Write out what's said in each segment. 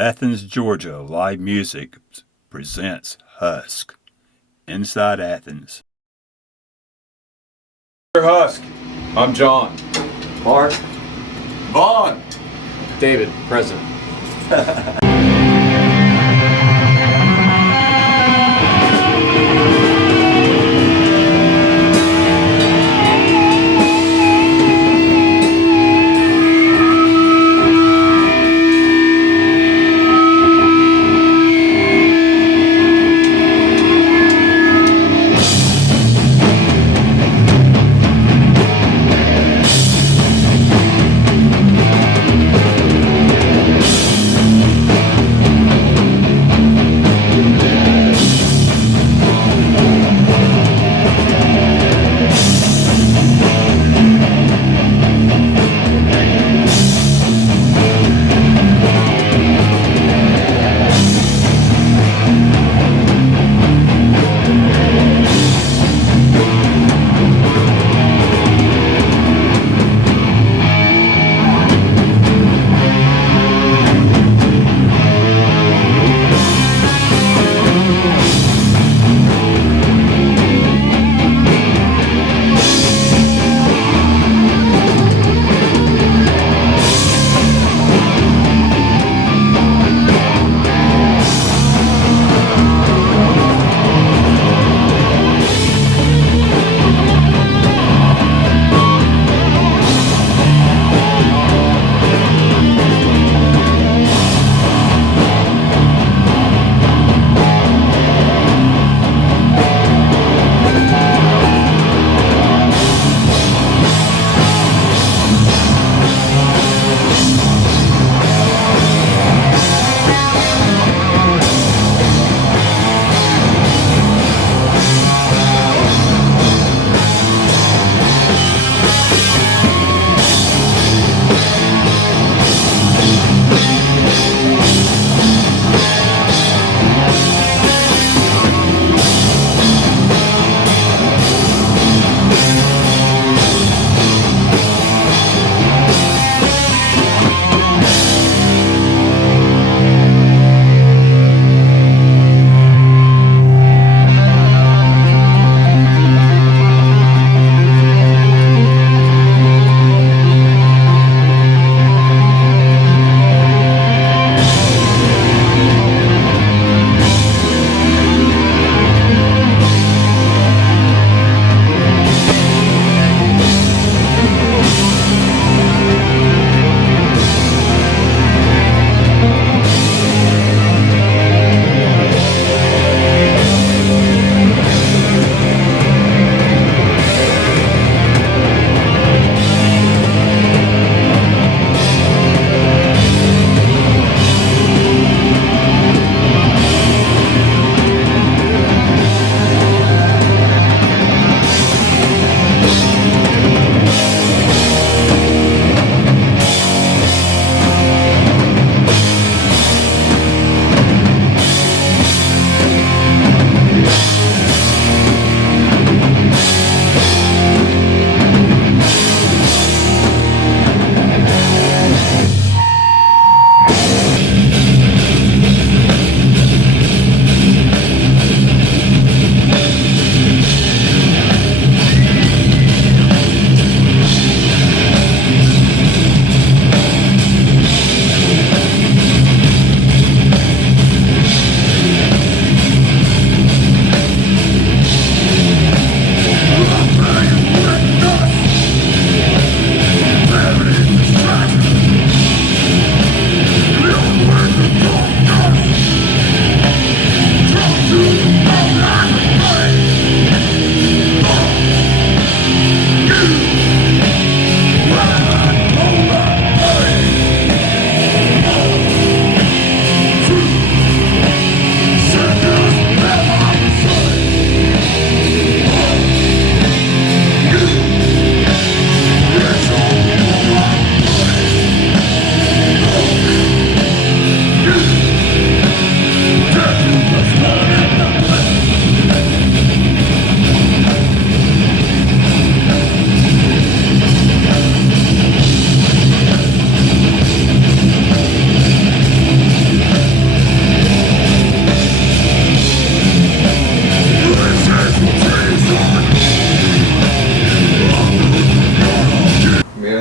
Athens, Georgia Live Music presents HUSK, Inside Athens. HUSK. I'm John. Mark. Vaughn. David, present.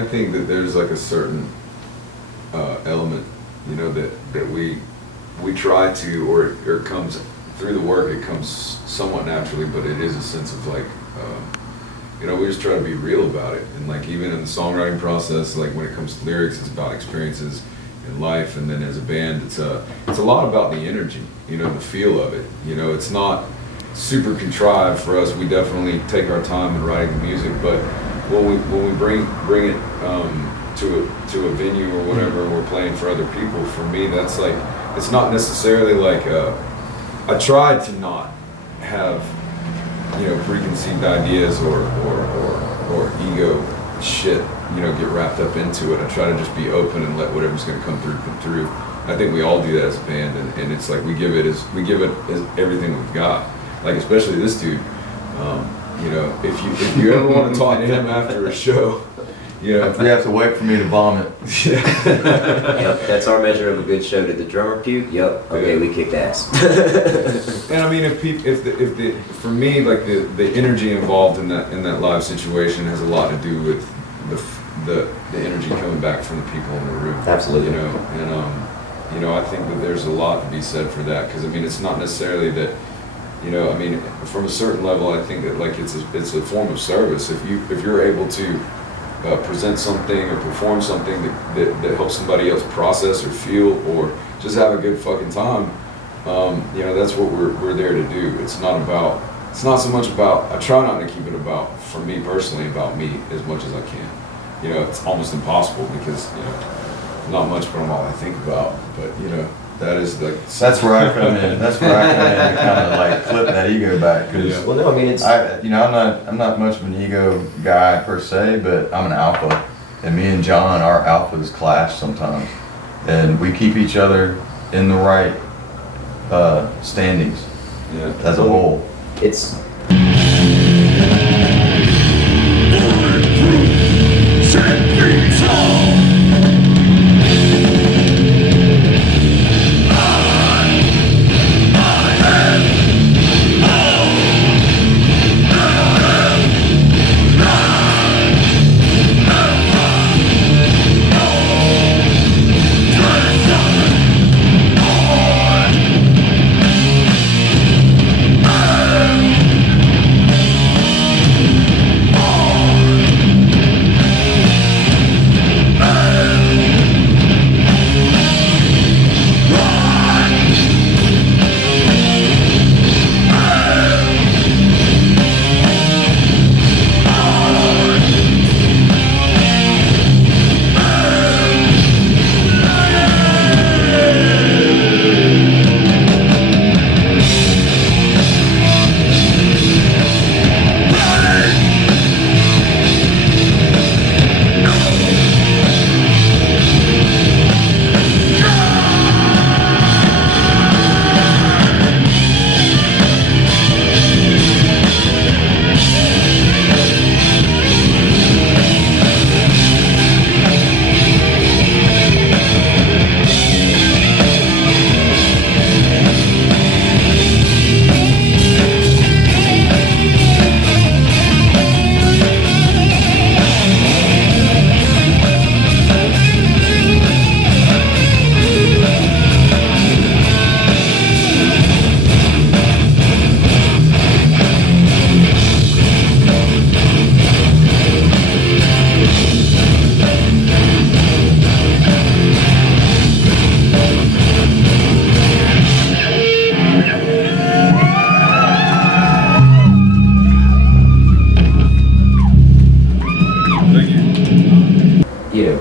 think that there's like a certain element, you know, that we try to, or it comes through the work. It comes somewhat naturally, but it is a sense of like, you know, we just try to be real about it. And like even in the songwriting process, like when it comes to lyrics, it's about experiences in life, and then as a band, it's a lot about the energy, you know, the feel of it. You know, it's not super contrived for us. We definitely take our time in writing the music, but when we bring it to a venue or whatever, and we're playing for other people, for me that's like, it's not necessarily like I try to not have, you know, preconceived ideas or ego shit, you know, get wrapped up into it. I try to just be open and let whatever's going to come through. I think we all do that as a band, and it's like we give it as everything we've got. Like especially this dude, you know, if you ever want to talk to him after a show, you know, you have to wait for me to vomit. Yep, that's our measure of a good show. Did the drummer puke? Yep. Okay, we kicked ass. And I mean, for me, like the energy involved in that live situation has a lot to do with the energy coming back from the people in the room. Absolutely. You know, and you know, I think that there's a lot to be said for that, because I mean, it's not necessarily that. You know, I mean, from a certain level, I think that like it's a form of service. If you're able to present something or perform something that helps somebody else process or feel or just have a good fucking time, you know, that's what we're there to do. It's not so much about, I try not to keep it about, for me personally, about me as much as I can. You know, it's almost impossible because, you know, not much from all I think about, but you know, that is like... That's where I come in. That's where I come in to kind of like flip that ego back. Cause well, no, I mean, it's... you know, I'm not much of an ego guy per se, but I'm an alpha. And me and John, our alphas clash sometimes. And we keep each other in the right standings as a whole. It's...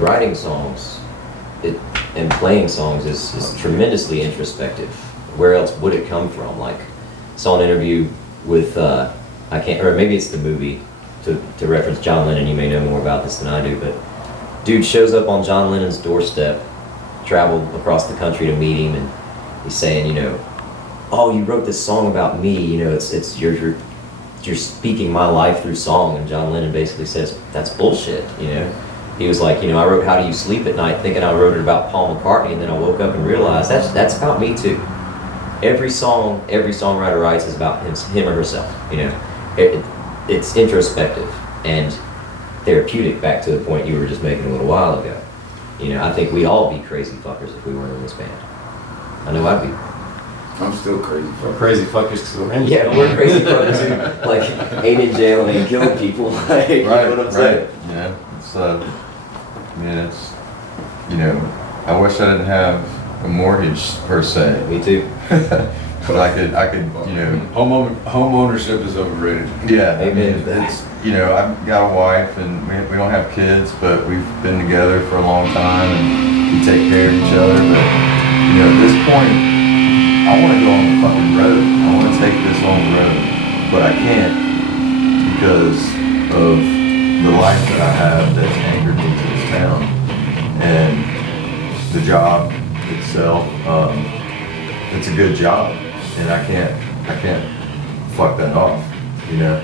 Writing songs and playing songs is tremendously introspective. Where else would it come from? Like, saw an interview with or maybe it's the movie, to reference John Lennon. You may know more about this than I do, but dude shows up on John Lennon's doorstep, traveled across the country to meet him, and he's saying, you know, oh, you wrote this song about me, you know, it's you're speaking my life through song. And John Lennon basically says, that's bullshit, you know. He was like, you know, I wrote How Do You Sleep at Night thinking I wrote it about Paul McCartney, and then I woke up and realized that's about me too. Every song every songwriter writes is about him or herself, you know. It's introspective, and therapeutic, back to the point you were just making a little while ago. You know, I think we'd all be crazy fuckers if we weren't in this band. I know I'd be. I'm still crazy. We're crazy fuckers because we're in Yeah, we're crazy fuckers who like ain't in jail and ain't killing people. Like, you know what I'm saying? Yeah, it's I mean, it's, you know, I wish I didn't have a mortgage per se, Me too. but I could, you know. Home ownership is overrated. Yeah, I Amen mean, to that. it's, you know, I've got a wife and we don't have kids, but we've been together for a long time and we take care of each other. But, you know, at this point, I want to go on the fucking road. I want to take this on the road, but I can't because of the life that I have that's anchored me to this town and the job itself. It's a good job, and I can't fuck that off, you know.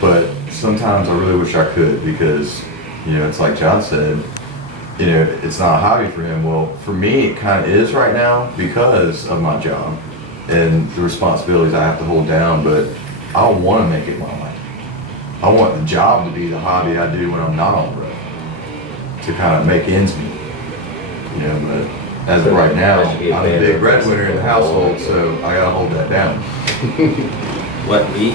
But sometimes I really wish I could because, you know, it's like John said, you know, it's not a hobby for him. Well, for me, it kind of is right now because of my job and the responsibilities I have to hold down, but I don't want to make it my life. I want the job to be the hobby I do when I'm not on the road, to kind of make ends meet, you know, but as of right now, I'm the big breadwinner in the household, so I gotta hold that down. What me?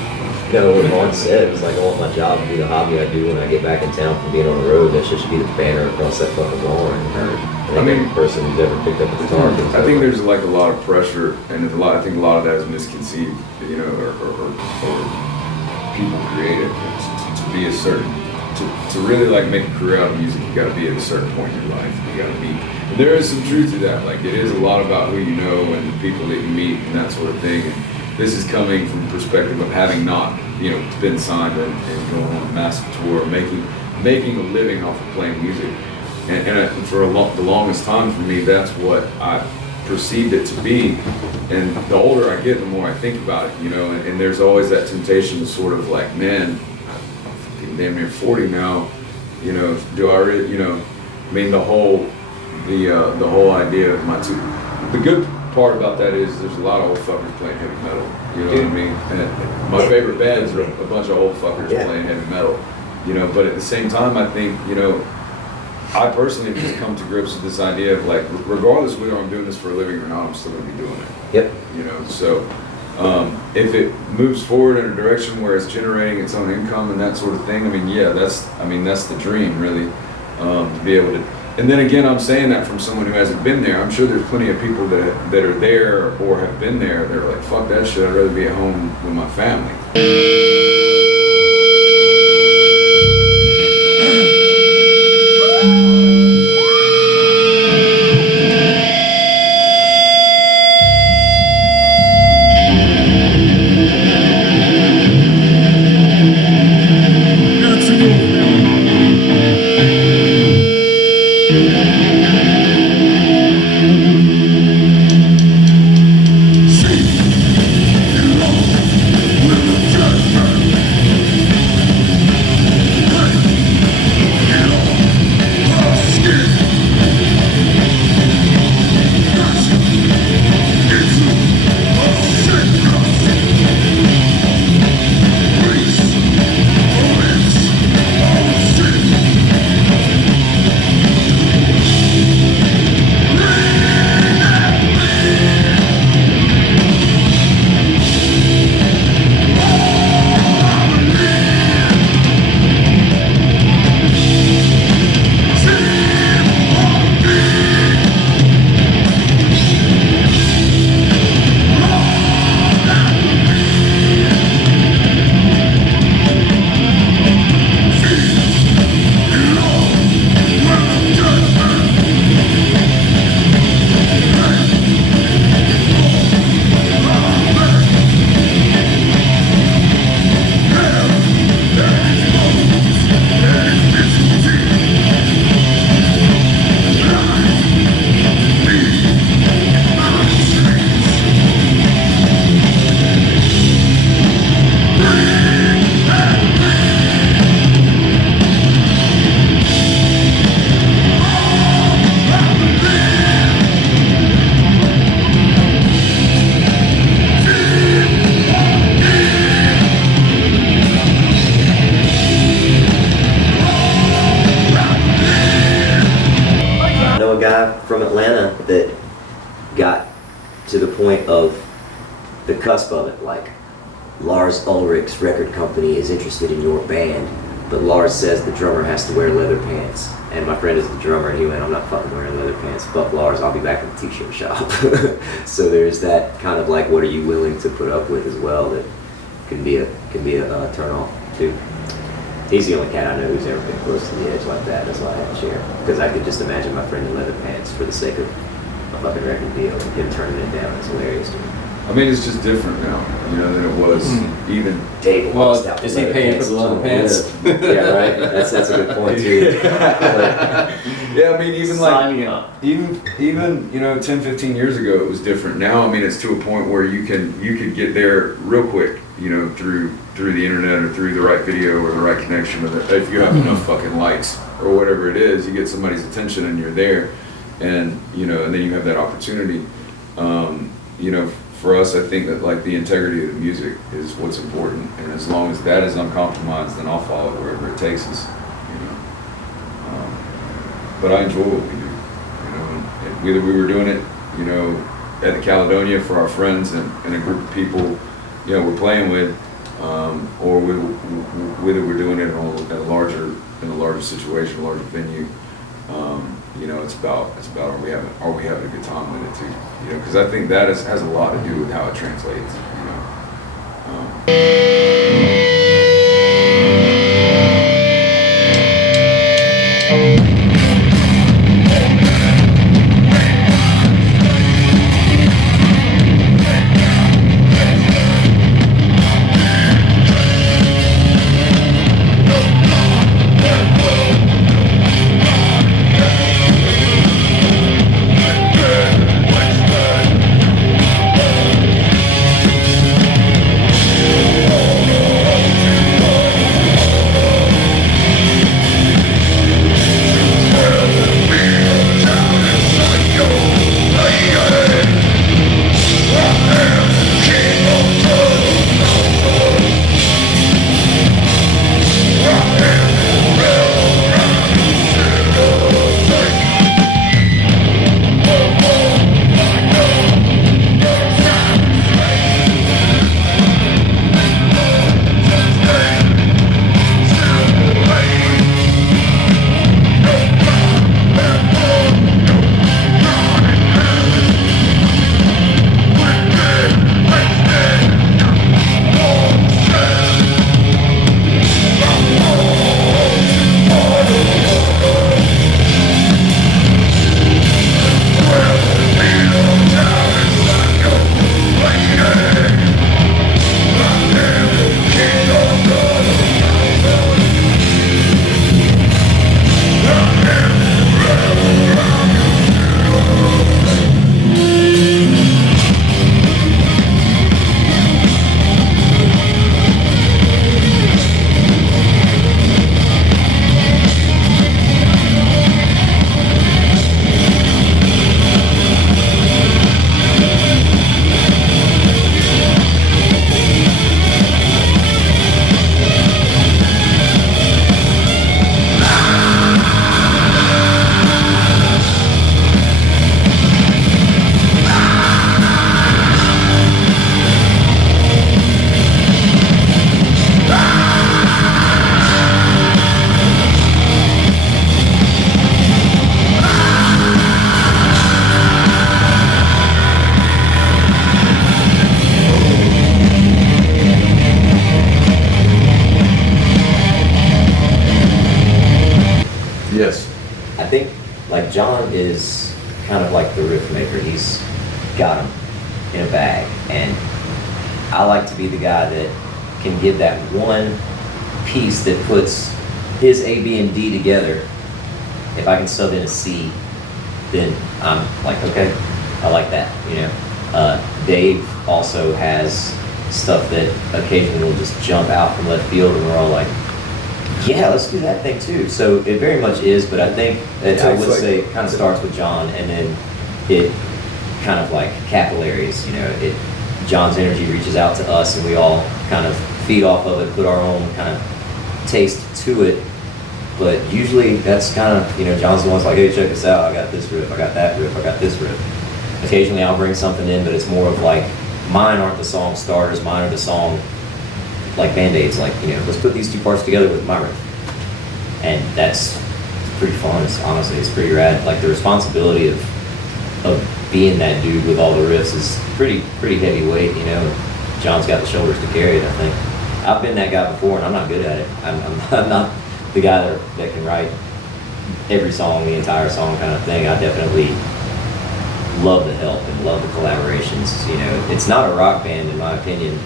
No, what Vaughn said was like, I want my job to be the hobby I do when I get back in town from being on the road. That should be the banner across that fucking wall. And I think every person who's ever picked up a guitar. I think there's like a lot of pressure, and I think a lot of that is misconceived, you know, or people create it to be a certain, to really like make a career out of music. You got to be at a certain point in your life. You got to be. There is some truth to that. Like it is a lot about who you know and the people that you meet and that sort of thing. And this is coming from the perspective of having not, you know, been signed and going on a massive tour, making a living off of playing music. And for the longest time for me, that's what I perceived it to be. And the older I get, the more I think about it, you know. And there's always that temptation to sort of like, man, I'm damn near 40 now, you know. Do I really, you know? I mean, the whole idea of my two. The good part about that is there's a lot of old fuckers playing heavy metal. You know what I mean? And my favorite bands are a bunch of old fuckers playing heavy metal. You know, but at the same time, I think, you know, I personally have just come to grips with this idea of like, regardless whether I'm doing this for a living or not, I'm still going to be doing it. Yep. You know, so if it moves forward in a direction where it's generating its own income and that sort of thing, I mean, yeah, that's the dream, really, to be able to. And then again, I'm saying that from someone who hasn't been there. I'm sure there's plenty of people that are there or have been there. They're like, fuck that shit. I'd rather be at home with my family. With the judgment to the point of the cusp of it, like Lars Ulrich's record company is interested in your band, but Lars says the drummer has to wear leather pants. And my friend is the drummer, and he went, I'm not fucking wearing leather pants. Fuck Lars, I'll be back in the t-shirt shop. So there's that kind of like, what are you willing to put up with as well, that can be a turn off too. He's the only cat I know who's ever been close to the edge like that. That's why I had to share. Because I could just imagine my friend in leather pants for the sake of a fucking record deal and him turning it down. It's hilarious to me. I mean, it's just different now, you know, than it was even. Dave Well, walks out is with he leather paying pants for the leather on pants? lip. Yeah, right. That's a good point too. Yeah, I mean, even Sign me like, up. even, you know, 10, 15 years ago, it was different. Now, I mean, it's to a point where you could get there real quick, you know, through the internet or through the right video or the right connection with it. If you have enough fucking likes or whatever it is, you get somebody's attention and you're there, and you know, and then you have that opportunity. You know, for us, I think that like the integrity of the music is what's important, and as long as that is uncompromised, then I'll follow it wherever it takes us. You know, but I enjoy what we do. You know, and whether we were doing it, you know, at the Caledonia for our friends and a group of people, you know, we're playing with, or whether we're doing it in a larger situation, a larger venue. You know, it's about are we having a good time with it too? You know, because I think that has a lot to do with how it translates. You know. Yes. I think like John is kind of like the riff maker. He's got him in a bag, and I like to be the guy that can give that one piece that puts his A, B, and D together. If I can sub in a C, then I'm like, okay, I like that, you know. Dave also has stuff that occasionally will just jump out from left field, and we're all like, yeah, let's do that thing too. So it very much is, but I think that I would say it kind of starts with John, and then it kind of like capillaries, you know. John's energy reaches out to us, and we all kind of feed off of it, put our own kind of taste to it. But usually that's kind of, you know, John's the one's like, hey, check this out, I got this riff, I got that riff, I got this riff. Occasionally I'll bring something in, but it's more of like, mine aren't the song starters, mine are the song, like Band-Aids, like, you know, let's put these two parts together with my riff. And that's pretty fun, honestly, it's pretty rad. Like the responsibility of being that dude with all the riffs is pretty heavyweight, you know. John's got the shoulders to carry it, I think. I've been that guy before and I'm not good at it. I'm not the guy that can write every song, the entire song kind of thing. I definitely love the help and love the collaborations. You know, it's not a rock band in my opinion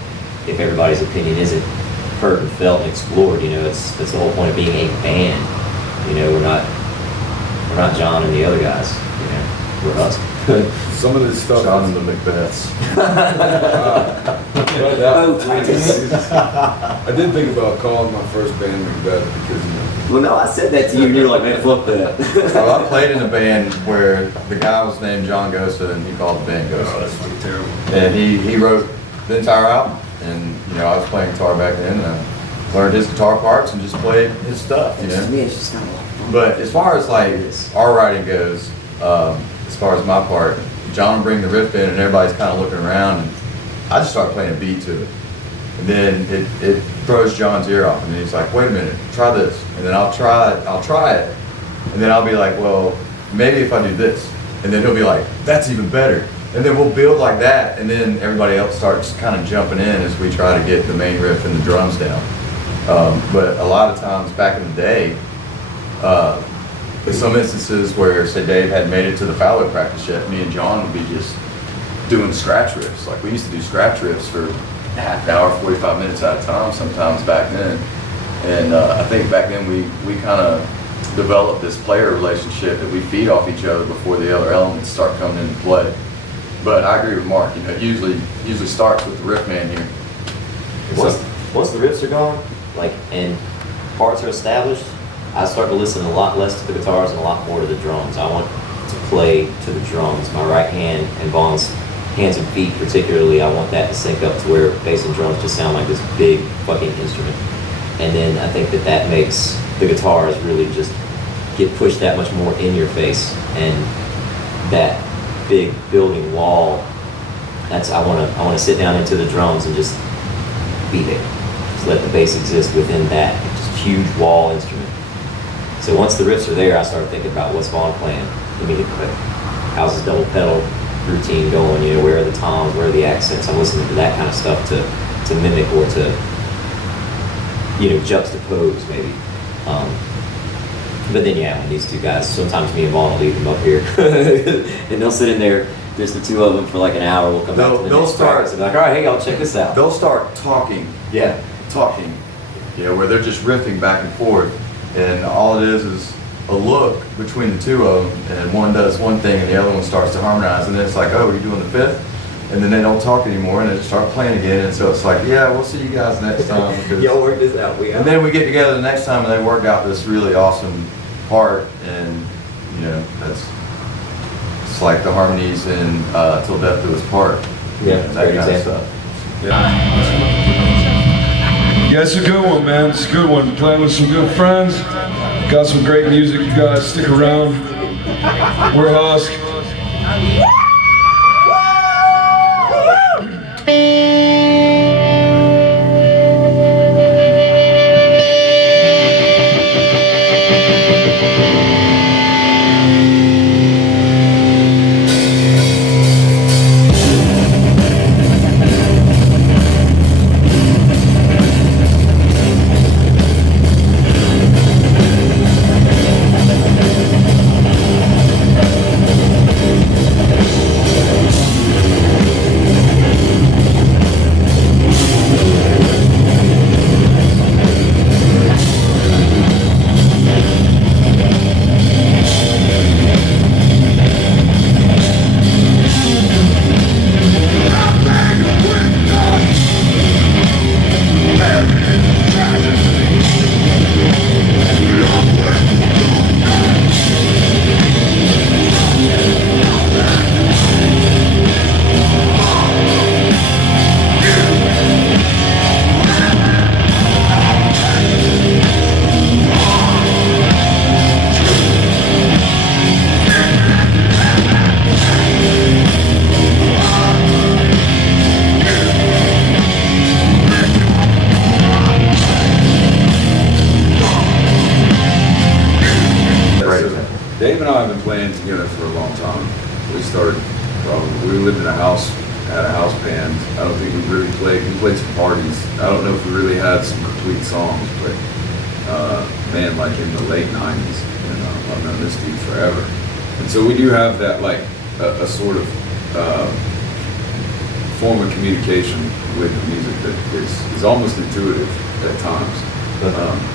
if everybody's opinion isn't heard and felt and explored. You know, that's the whole point of being a band. You know, we're not John and the other guys. You know, we're us. Some of this stuff. John and the Macbeths. I did think about calling my first band Macbeth because, you know. Well, no, I said that to you and you were like, man, fuck that. Well, I played in a band where the guy was named John Gosa and he called the band Oh, Gosa. that's fucking terrible. And he wrote the entire album. And, you know, I was playing guitar back then and I learned his guitar parts and just played his stuff, you know. To me, it's just not a lot of fun. But as far as like our writing goes, as far as my part, John would bring the riff in and everybody's kind of looking around and I just start playing a beat to it. And then it throws John's ear off and then he's like, wait a minute, try this. And then I'll try it. And then I'll be like, well, maybe if I do this. And then he'll be like, that's even better. And then we'll build like that and then everybody else starts kind of jumping in as we try to get the main riff and the drums down. But a lot of times back in the day, in some instances where, say, Dave hadn't made it to the fallow practice yet, me and John would be just doing scratch riffs. Like we used to do scratch riffs for half an hour, 45 minutes at a time sometimes back then. And I think back then we kind of developed this player relationship that we feed off each other before the other elements start coming into play. But I agree with Mark, you know, it usually starts with the riff man here. Once the riffs are gone, like, and parts are established, I start to listen a lot less to the guitars and a lot more to the drums. I want to play to the drums. My right hand and Vaughn's hands and feet particularly, I want that to sync up to where bass and drums just sound like this big fucking instrument. And then I think that makes the guitars really just get pushed that much more in your face. And that big building wall, I want to sit down into the drums and just be there. Just let the bass exist within that just huge wall instrument. So once the riffs are there, I start thinking about what's Vaughn playing immediately. How's his double pedal routine going? You know, where are the toms? Where are the accents? I'm listening to that kind of stuff to mimic or to, you know, juxtapose maybe. But then yeah, when these two guys, sometimes me and Vaughn will leave them up here, and they'll sit in there. There's the two of them for like an hour. We'll come back to the next practice and be like, all right, hey, y'all, check this out. They'll start talking, you know, where they're just riffing back and forth. And all it is a look between the two of them, and one does one thing and the other one starts to harmonize, and then it's like, oh, are you doing the fifth? And then they don't talk anymore, and they just start playing again, and so it's like, yeah, we'll see you guys next time. Y'all work this out. And then we get together the next time, and they work out this really awesome part, and you know, it's like the harmonies in Till Death Do Us Part. Yeah, that kind of stuff. Yeah, it's a good one, man. It's a good one. Playing with some good friends. Got some great music. You guys stick around. We're HUSK. great so example. Dave and I have been playing together for a long time. We started we lived in a house, had a house band. I don't think we really played. We played some parties. I don't know if we really had some complete songs, but man, like in the late '90s, you know, I've known this dude forever, and so we do have that like a sort of form of communication with the music that is almost intuitive at times.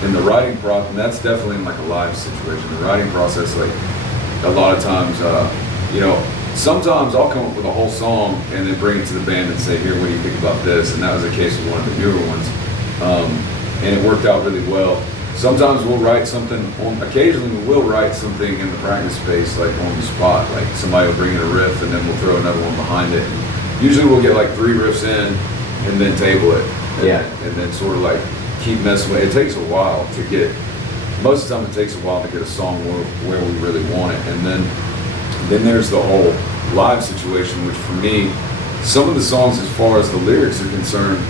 In the writing process, and that's definitely in like a live situation. The writing process, like a lot of times, you know, sometimes I'll come up with a whole song and then bring it to the band and say, here, what do you think about this? And that was the case with one of the newer ones. And it worked out really well. Sometimes we'll write something, occasionally we will write something in the practice space, like on the spot, like somebody will bring in a riff and then we'll throw another one behind it. Usually we'll get like 3 riffs in and then table it. And then sort of like keep messing with it. It takes a while to get, most of the time it takes a while to get a song where we really want it. And then there's the whole live situation, which for me, some of the songs as far as the lyrics are concerned,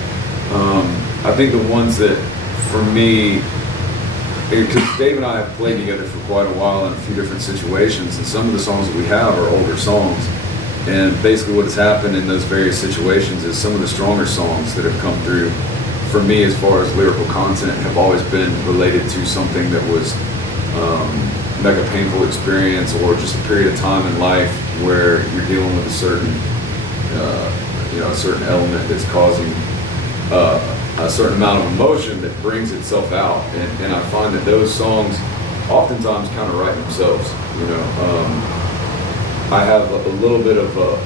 I think the ones that for me, because Dave and I have played together for quite a while in a few different situations, and some of the songs that we have are older songs. And basically what has happened in those various situations is some of the stronger songs that have come through for me as far as lyrical content have always been related to something that was like a painful experience or just a period of time in life where you're dealing with a certain you know, a certain element that's causing a certain amount of emotion that brings itself out. And I find that those songs oftentimes kind of write themselves, you know. I have a little bit of a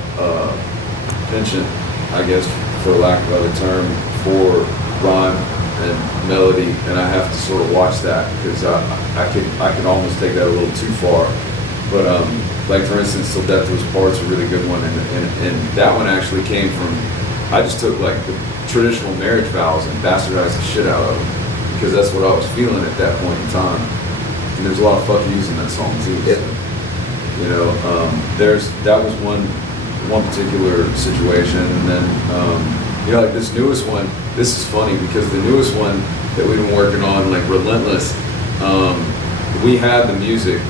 penchant, I guess, for lack of a better term, for rhyme and melody, and I have to sort of watch that because I can almost take that a little too far. But like for instance, Till Death Do Us Part's a really good one, and that one actually came from, I just took like the traditional marriage vows and bastardized the shit out of them because that's what I was feeling at that point in time. And there's a lot of fuck yous in that song too. Yep. So, you know, that was one particular situation, and then you know, like this newest one. This is funny because the newest one that we've been working on, like Relentless, we had the music,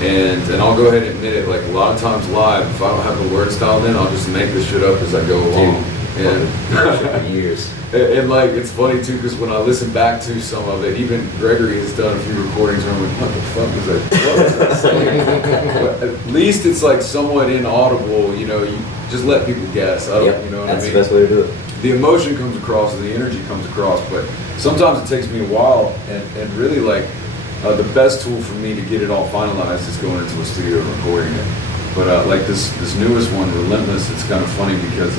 and I'll go ahead and admit it. Like a lot of times live, if I don't have the words dialed in, I'll just make this shit up as I go along. And For years. And like it's funny too because when I listen back to some of it, even Gregory has done a few recordings where I'm like, what the fuck is that? What was that saying? But at least it's like somewhat inaudible, you know. You just let people guess. I don't, Yep, you know what that's I mean? the best way to do it. The emotion comes across, the energy comes across, but sometimes it takes me a while. And really, like the best tool for me to get it all finalized is going into a studio and recording it. But like this newest one, Relentless, it's kind of funny because.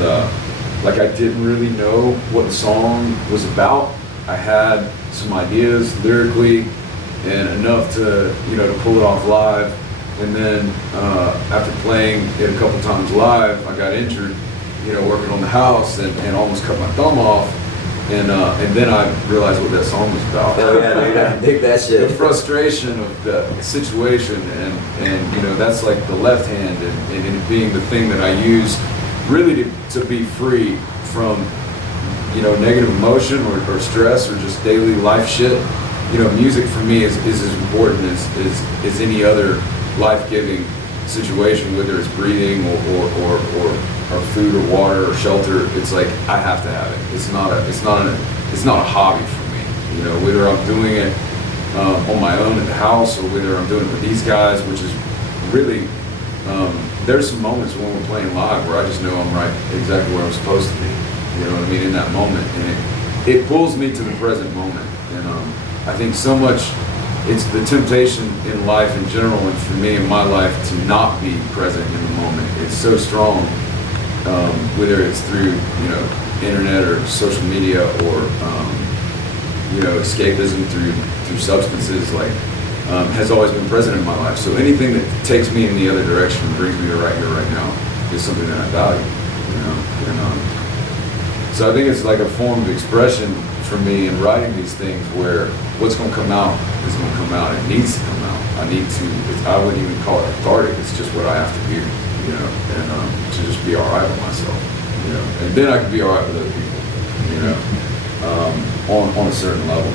Like I didn't really know what the song was about. I had some ideas lyrically and enough to, you know, to pull it off live. And then after playing it a couple times live, I got injured, you know, working on the house and almost cut my thumb off. And then I realized what that song was about. Oh yeah, dude, I can dig that shit. The frustration of the situation and you know, that's like the left hand and it being the thing that I use really to be free from, you know, negative emotion or stress or just daily life shit. You know, music for me is as important as any other life-giving situation, whether it's breathing or food or water or shelter. It's like I have to have it. It's not a hobby for me. You know, whether I'm doing it on my own at the house or whether I'm doing it with these guys, which is really there's some moments when we're playing live where I just know I'm right exactly where I'm supposed to be. You know what I mean? In that moment, and it pulls me to the present moment. And I think so much it's the temptation in life in general, and for me in my life, to not be present in the moment. It's so strong, whether it's through, you know, internet or social media or you know, escapism through substances, like. Has always been present in my life. So anything that takes me in the other direction and brings me to right here, right now, is something that I value. You know, and so I think it's like a form of expression for me in writing these things, where what's going to come out is going to come out. It needs to come out. I need to. I wouldn't even call it cathartic. It's just what I have to do. You know, and to just be all right with myself. You know, and then I can be all right with other people. You know, on a certain level.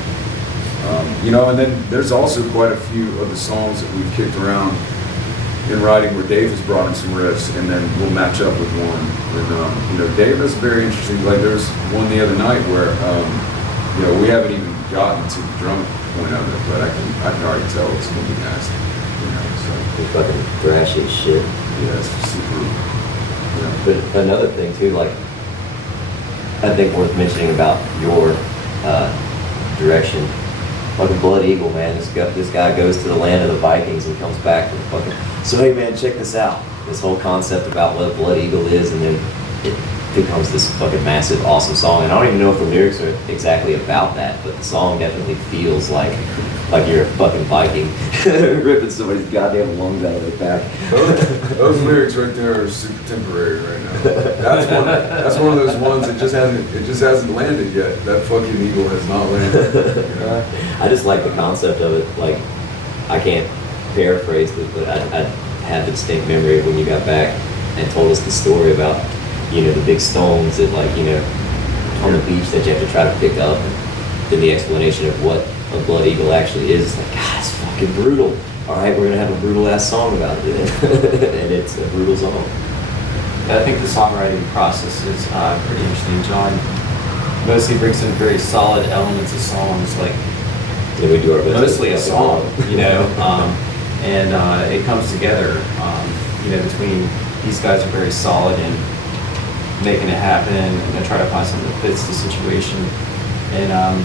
You know, and then there's also quite a few of the songs that we've kicked around in writing where Dave has brought in some riffs, and then we'll match up with one. And you know, Dave is very interesting. Like there's one the other night where you know, we haven't even gotten to the drum point of it, but I can already tell it's gonna be nasty. You know, so You fucking thrashy as shit. yeah, it's super. You know, But another thing too, like, I think worth mentioning about your direction. Fucking Blood Eagle, man. This guy goes to the land of the Vikings and comes back with fucking. So hey, man, check this out. This whole concept about what Blood Eagle is, and then it becomes this fucking massive, awesome song. And I don't even know if the lyrics are exactly about that, but the song definitely feels like you're a fucking Viking ripping somebody's goddamn lungs out of their back. those lyrics right there are super temporary right now. That's one of those ones that just hasn't landed yet. That fucking eagle has not landed. You know? I just like the concept of it. Like, I can't paraphrase it, but I have the distinct memory of when you got back and told us the story about, you know, the big stones that, like, you know, on the beach that you have to try to pick up, and then the explanation of what a blood eagle actually is. It's like, God, it's fucking brutal. All right, we're gonna have a brutal ass song about it, and it's a brutal song. I think the songwriting process is pretty interesting. John mostly brings in very solid elements of songs, like Then we do our best. mostly a song, you know, and it comes together, you know, between these guys are very solid in making it happen and try to find something that fits the situation. And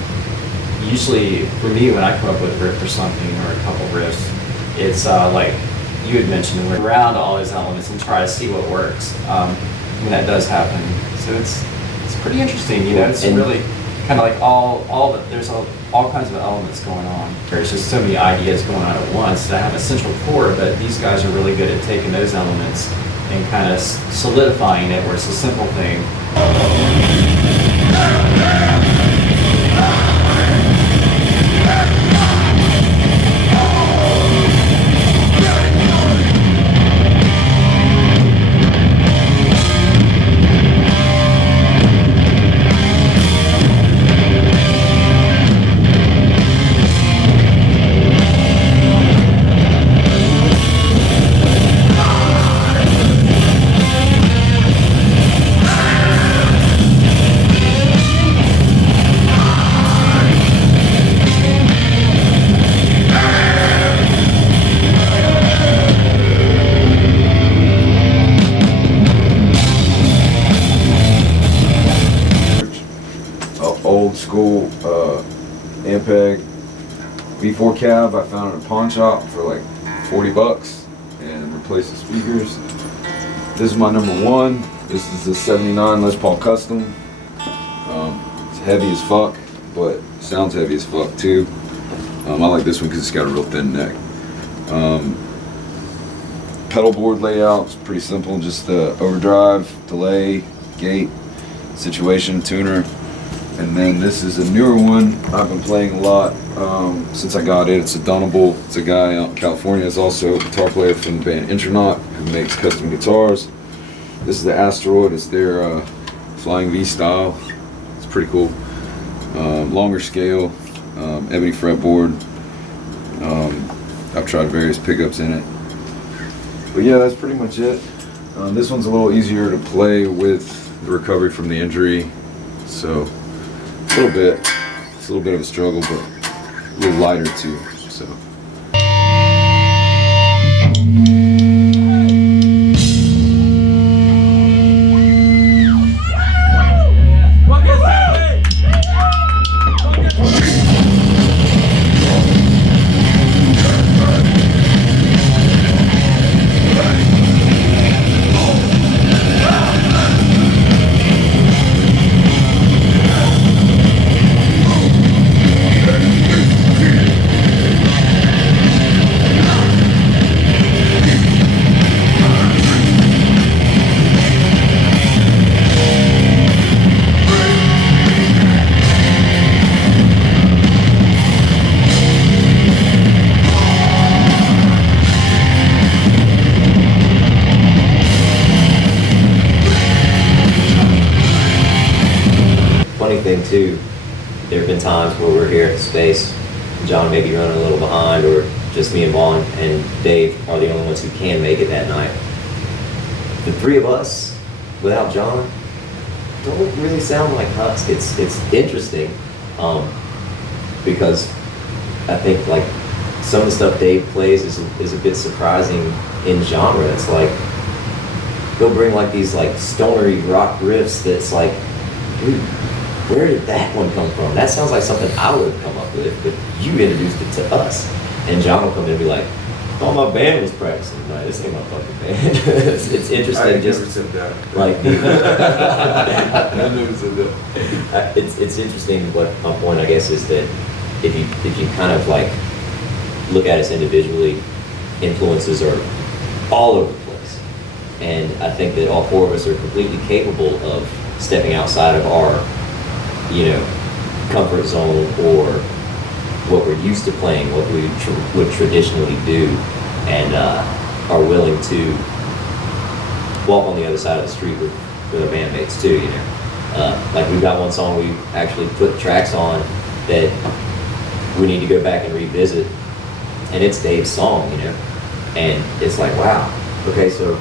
usually for me, when I come up with a riff or something or a couple riffs, it's like you had mentioned, we're around all those elements and try to see what works when that does happen. So it's pretty interesting, you know. It's And- really kind of like there's all kinds of elements going on. There's just so many ideas going on at once that have a central core, but these guys are really good at taking those elements and kind of solidifying it where it's a simple thing. Old school Ampeg V4 cab I found at a pawn shop for like $40 and replaced the speakers. This is my number one. This is the 79 Les Paul Custom. It's heavy as fuck, but sounds heavy as fuck too. I like this one because it's got a real thin neck. Pedal board layout is pretty simple, just overdrive, delay, gate, situation, tuner. And then this is a newer one I've been playing a lot since I got it. It's a Dunnable. It's a guy out in California. He's also a guitar player from the band Intronaut who makes custom guitars. This is the Asteroid. It's their Flying V style. It's pretty cool. Longer scale, ebony fretboard. I've tried various pickups in it. But yeah, that's pretty much it. This one's a little easier to play with the recovery from the injury. So a little bit. It's a little bit of a struggle, but a little lighter too. So. Funny thing too, there have been times where we're here at Space John may be running a little behind, or just me and Vaughn and Dave are the only ones who can make it that night. The three of us, without John, don't really sound like Husk. It's interesting, because I think like some of the stuff Dave plays is a bit surprising in genre. It's like he'll bring like these like stonery rock riffs that's like, dude, where did that one come from? That sounds like something I would have come up with, but you introduced it to us. And John will come in and be like, oh, my band was practicing tonight. This ain't my fucking band. it's interesting. I just never said that. like I never said that. it's interesting. What my point, I guess, is that if you kind of like look at us individually, influences are all over the place, and I think that all four of us are completely capable of stepping outside of our, comfort zone or what we're used to playing, what we would traditionally do, and are willing to walk on the other side of the street with our bandmates too, like we've got one song we actually put tracks on that we need to go back and revisit, and it's Dave's song, and it's like, wow, okay, so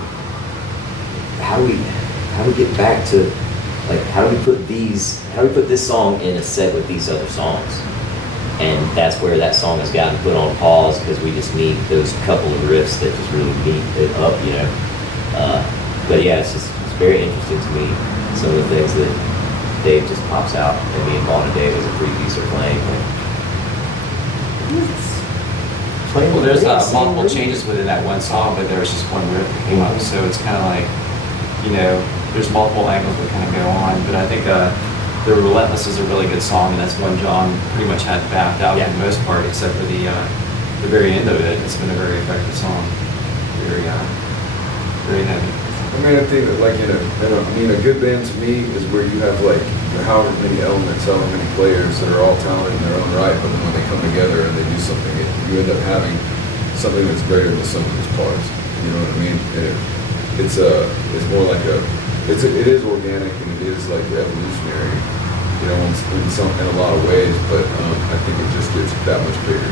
how do we get back to, like, how do we put this song in a set with these other songs? And that's where that song has gotten put on pause, because we just need those couple of riffs that just really beat it up, but yeah, it's very interesting to me, some of the things that Dave just pops out, and me and Vaughn and Dave as a three-piece are playing. Well, there's multiple changes within that one song, but there was just one riff that came up, so it's kind of like, there's multiple angles that kind of go on, but I think The Relentless is a really good song, and that's one John pretty much had backed out for the most part, except for the very end of it. It's been a very effective song, very heavy. I mean, I think that like a good band to me is where you have like however many elements, however many players that are all talented in their own right, but then when they come together and they do something, you end up having something that's greater than the sum of its parts. You know what I mean? It's more like it is organic, and it is like evolutionary, in a lot of ways, but I think it just gets that much bigger,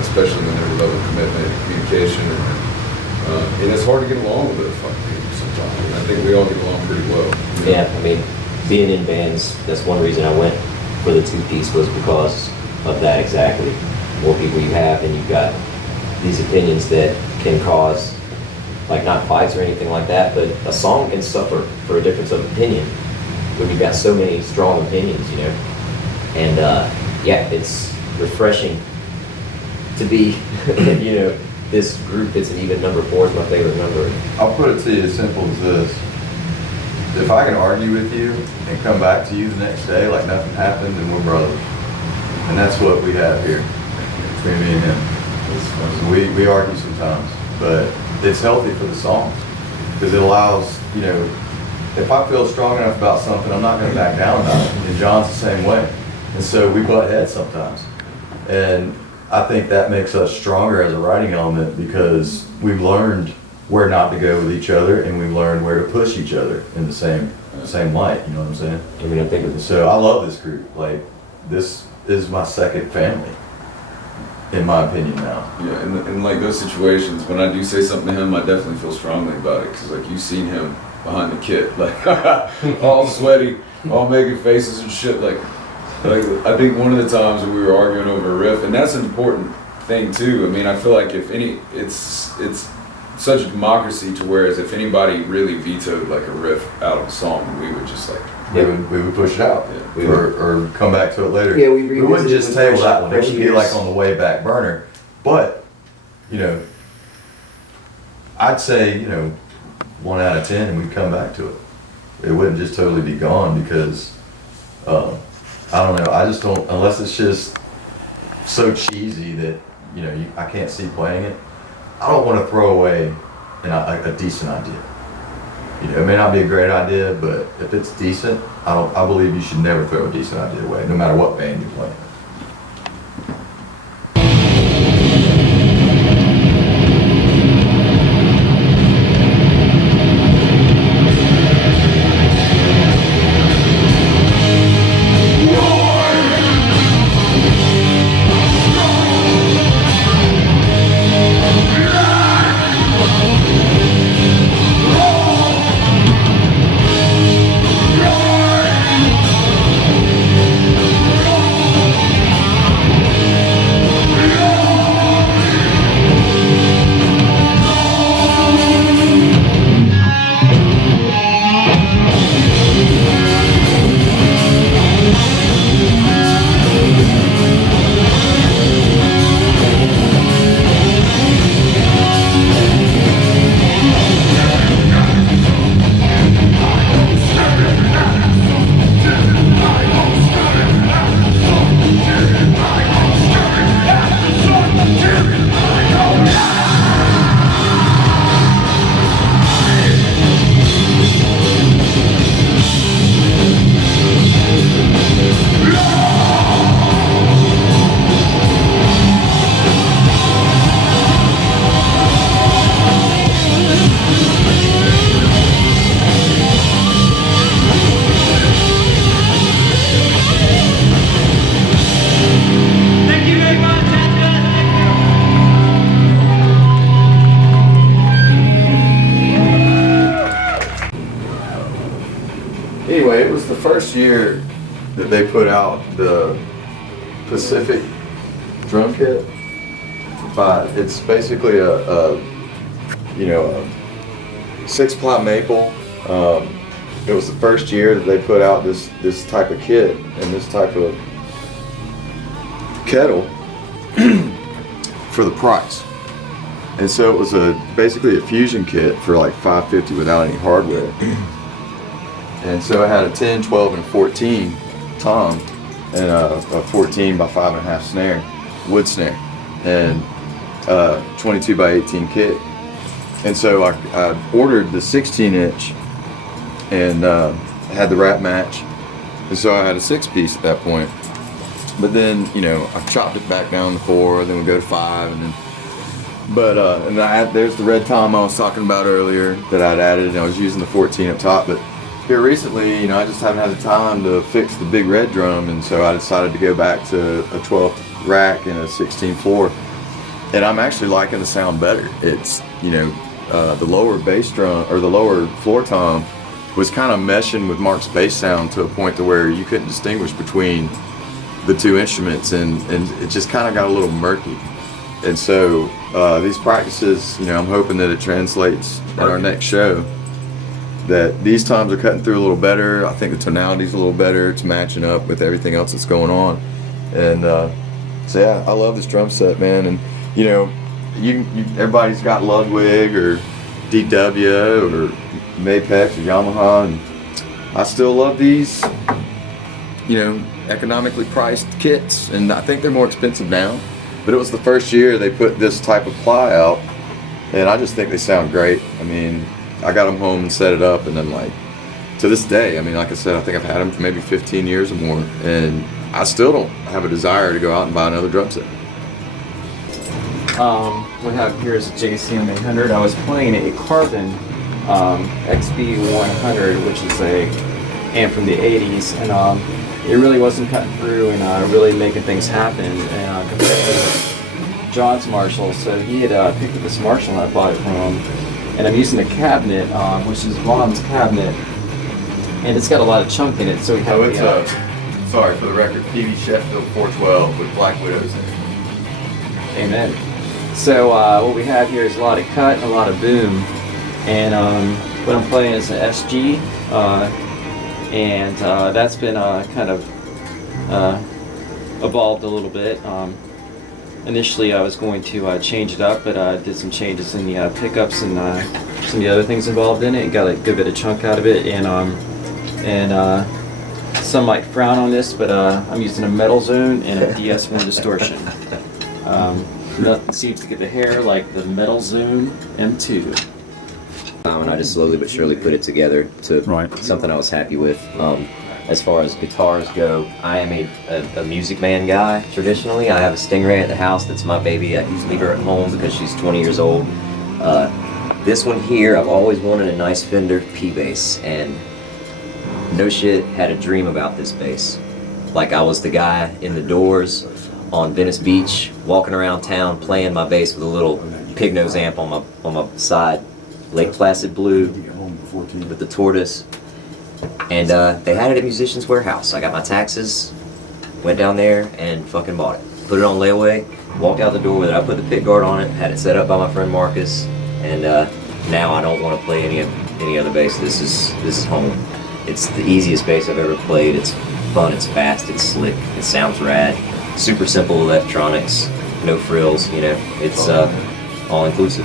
especially when there's a level of commitment and communication, and it's hard to get along with those fucking people sometimes. And I think we all get along pretty well. Yeah, I mean, being in bands, that's one reason I went for the two-piece, was because of that exactly. The more people you have, and you've got these opinions that can cause, like, not fights or anything like that, but a song can suffer for a difference of opinion when you've got so many strong opinions, And yeah, it's refreshing to be, this group. It's an even number. 4 is my favorite number. I'll put it to you as simple as this. If I can argue with you and come back to you the next day like nothing happened, then we're brothers. And that's what we have here between me and him. We argue sometimes, but it's healthy for the songs, because it allows, if I feel strong enough about something, I'm not going to back down about it. And John's the same way. And so we butt heads sometimes. And I think that makes us stronger as a writing element, because we've learned where not to go with each other, and we've learned where to push each other in the same light, you know what I'm saying? I mean, I think so I love this group. Like, this is my second family, in my opinion now. Yeah, and like those situations, when I do say something to him, I definitely feel strongly about it, because like you've seen him behind the kit, like all sweaty, all making faces and shit. Like I think one of the times when we were arguing over a riff, and that's an important thing too. I mean, I feel like it's such a democracy to whereas if anybody really vetoed like a riff out of a song, we would just like we would push it out, or come back to it later. Yeah, we wouldn't just table that one. It fresh would be ears. like on the way back burner. But I'd say 1 out of 10, and we'd come back to it. It wouldn't just totally be gone, because I don't know. I just don't, unless it's just so cheesy that I can't see playing it. I don't want to throw away a decent idea. It may not be a great idea, but if it's decent, I believe you should never throw a decent idea away, no matter what band you're playing. first year that they put out the Pacific drum kit, but it's basically a 6-ply maple. It was the first year that they put out this type of kit and this type of kettle for the price. And so it was basically a fusion kit for like $550 without any hardware. And so it had a 10, 12, and 14 tom and a 14 by 5.5 snare, wood snare, and 22 by 18 kit. And so I ordered the 16-inch and had the wrap match. And so I had a 6-piece at that point. But then, I chopped it back down to 4, then we go to 5, and then. But there's the red tom I was talking about earlier that I'd added, and I was using the 14 up top. But here recently, I just haven't had the time to fix the big red drum, and so I decided to go back to a 12 rack and a 16-4. And I'm actually liking the sound better. It's, the lower bass drum, or the lower floor tom, was kind of meshing with Mark's bass sound to a point to where you couldn't distinguish between the two instruments, and it just kind of got a little murky. And so these practices, I'm hoping that it translates at our next show, that these toms are cutting through a little better. I think the tonality's a little better. It's matching up with everything else that's going on. And so yeah, I love this drum set, man. And everybody's got Ludwig or DW or Mapex or Yamaha, and I still love these, economically priced kits, and I think they're more expensive now. But it was the first year they put this type of ply out, and I just think they sound great. I mean, I got them home and set it up, and then to this day, like I said, I think I've had them for maybe 15 years or more, and I still don't have a desire to go out and buy another drum set. We have here is a JCM 800. I was playing a Carbon XB 100, which is a amp from the 80s, and it really wasn't cutting through and really making things happen. And compared to John's Marshall, so he had picked up this Marshall and I bought it from him, and I'm using the cabinet, which is Vaughn's cabinet, and it's got a lot of chunk in it. So we have. Oh, it's sorry for the record, PV Sheffield 412 with Black Widows in it. Amen. So what we have here is a lot of cut and a lot of boom, and what I'm playing is an SG, and that's been kind of evolved a little bit. Initially I was going to change it up, but I did some changes in the pickups and some of the other things involved in it, and got a good bit of chunk out of it, and some might frown on this, but I'm using a metal zone and a DS1 distortion. Nothing seems to get the hair like the Metal Zoom M2. And I just slowly but surely put it together to something I was happy with. As far as guitars go, I am a Music Man guy. Traditionally, I have a Stingray at the house. That's my baby. I usually leave her at home because she's 20 years old. This one here, I've always wanted a nice Fender P bass, and no shit, had a dream about this bass. Like I was the guy in the Doors on Venice Beach, walking around town playing my bass with a little pig nose amp on my side, Lake Placid blue with the tortoise. And they had it at Musician's Warehouse. I got my taxes, went down there and fucking bought it. Put it on layaway, walked out the door with it. I put the pick guard on it, had it set up by my friend Marcus, and now I don't want to play any other bass. This is home. It's the easiest bass I've ever played. It's fun, it's fast, it's slick, it sounds rad. Super simple electronics, no frills, it's all inclusive.